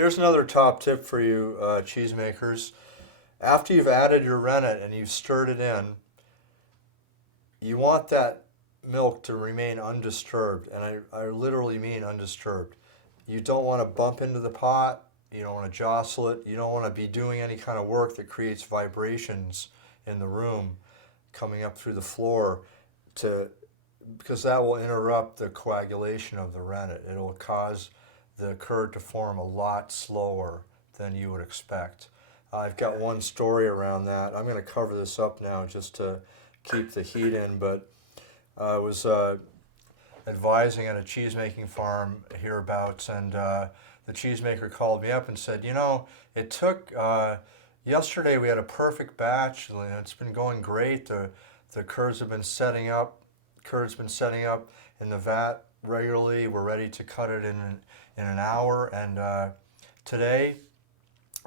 Here's another top tip for you cheesemakers. After you've added your rennet and you've stirred it in, you want that milk to remain undisturbed, and I literally mean undisturbed. You don't want to bump into the pot, you don't want to jostle it, you don't want to be doing any kind of work that creates vibrations in the room coming up through the floor to because that will interrupt the coagulation of the rennet. It'll cause the curd to form a lot slower than you would expect. I've got one story around that. I'm going to cover this up now just to keep the heat in, but I was advising at a cheesemaking farm hereabouts, and the cheesemaker called me up and said, you know, it took, yesterday we had a perfect batch, and it's been going great. The curds have been setting up, in the vat regularly. We're ready to cut it in an hour, and today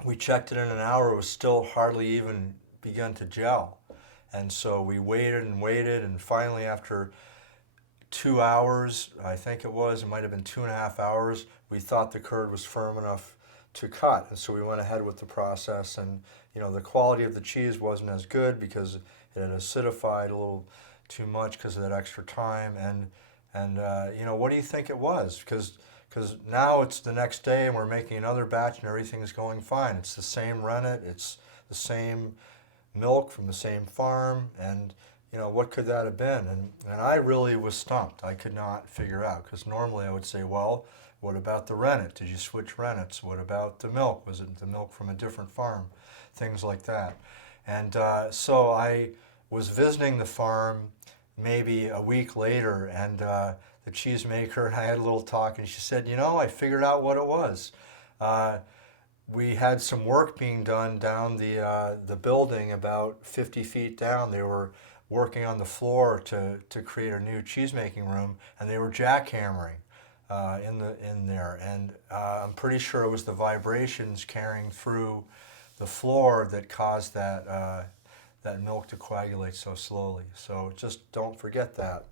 we checked it in an hour. It was still hardly even begun to gel. And so we waited and waited, and finally after 2 hours, I think it might have been 2.5 hours, we thought the curd was firm enough to cut. And so we went ahead with the process, and you know, the quality of the cheese wasn't as good because it had acidified a little too much because of that extra time. And you know, what do you think it was? Because now it's the next day and we're making another batch and everything is going fine. It's the same rennet, it's the same milk from the same farm, and you know, what could that have been? And I really was stumped. I could not figure out, because normally I would say, well, what about the rennet? Did you switch rennets? What about the milk? Was it the milk from a different farm? Things like that. And so I was visiting the farm maybe a week later, and the cheesemaker and I had a little talk, and she said, you know, I figured out what it was. We had some work being done down the building about 50 feet down. They were working on the floor to create a new cheesemaking room, and they were jackhammering in there. And I'm pretty sure it was the vibrations carrying through the floor that caused that milk to coagulate so slowly. So just don't forget that,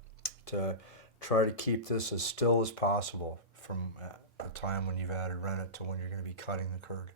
to try to keep this as still as possible from the time when you've added rennet to when you're going to be cutting the curd.